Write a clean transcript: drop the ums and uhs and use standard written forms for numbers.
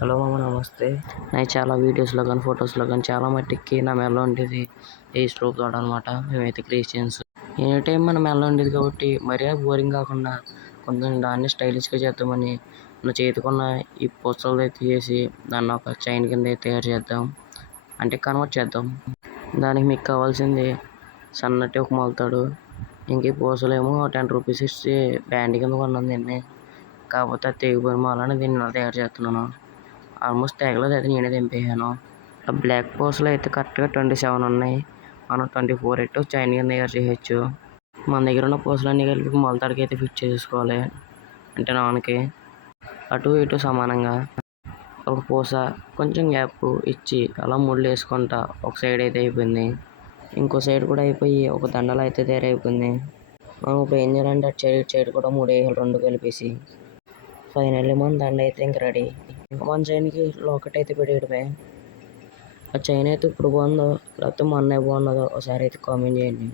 Hello మామ నమస్తే. నేను చాలా వీడియోస్లో కానీ ఫొటోస్లో కానీ చాలా మట్టికి నా మెడలో ఉండేది ఈ స్ట్రోక్ రావడం అనమాట. మేమైతే క్రిస్టియన్స్ ఎనీ టైం మన మెడలో ఉండేది కాబట్టి మరీ బోరింగ్ కాకుండా కొంచెం దాన్ని స్టైలిష్గా చేద్దామని నా చేతికున్న ఈ పూసలు తీసేసి దాన్ని ఒక చైన్ కింద తయారు చేద్దాం, అంటే కన్వర్ట్ చేద్దాం. దానికి మీకు కావాల్సింది సన్నటి ఒక మొలతాడు, ఇంక ఈ పూసలేమో 10 రూపీస్ ఇచ్చి బ్యాండ్ కింద కొన్నాను దీన్ని. కాకపోతే అది తెగిపోయిన మూలాన దీన్ని ఇలా తయారు చేస్తున్నాను. ఆల్మోస్ట్ తెగలేదు, అయితే నేనే దింపేసాను. ఆ బ్లాక్ పూసలు అయితే కరెక్ట్గా 27 ఉన్నాయి. మనం 24 ఎట్టు చైన్ కింద తయారు చేయొచ్చు. మన దగ్గర ఉన్న పూసలన్నీ కలిపి మొలతాడికి అయితే ఫిట్ చేసుకోవాలి, అంటే నాన్నకి అటు ఇటు సమానంగా ఒక పూస కొంచెం గ్యాప్ ఇచ్చి అలా ముళ్ళు వేసుకుంటా ఒక సైడ్ అయితే అయిపోయింది. ఇంకో సైడ్ కూడా అయిపోయి ఒక దండలు అయితే తయారైపోయింది. మనం ఇప్పుడు ఏం చేయాలంటే అటు సైడ్ ఇటు సైడ్ కూడా 3 వేయాలి, 2 కలిపేసి. ఫైనల్లీ మన దండ అయితే ఇంక రెడీ. ఇంకా మన చైన్కి లాకెట్ అయితే పెట్టేయడమే. ఆ చైన్ అయితే ఇప్పుడు బాగుందో లేకపోతే మొన్న బాగున్నదో ఒకసారి అయితే కామెంట్ చేయండి.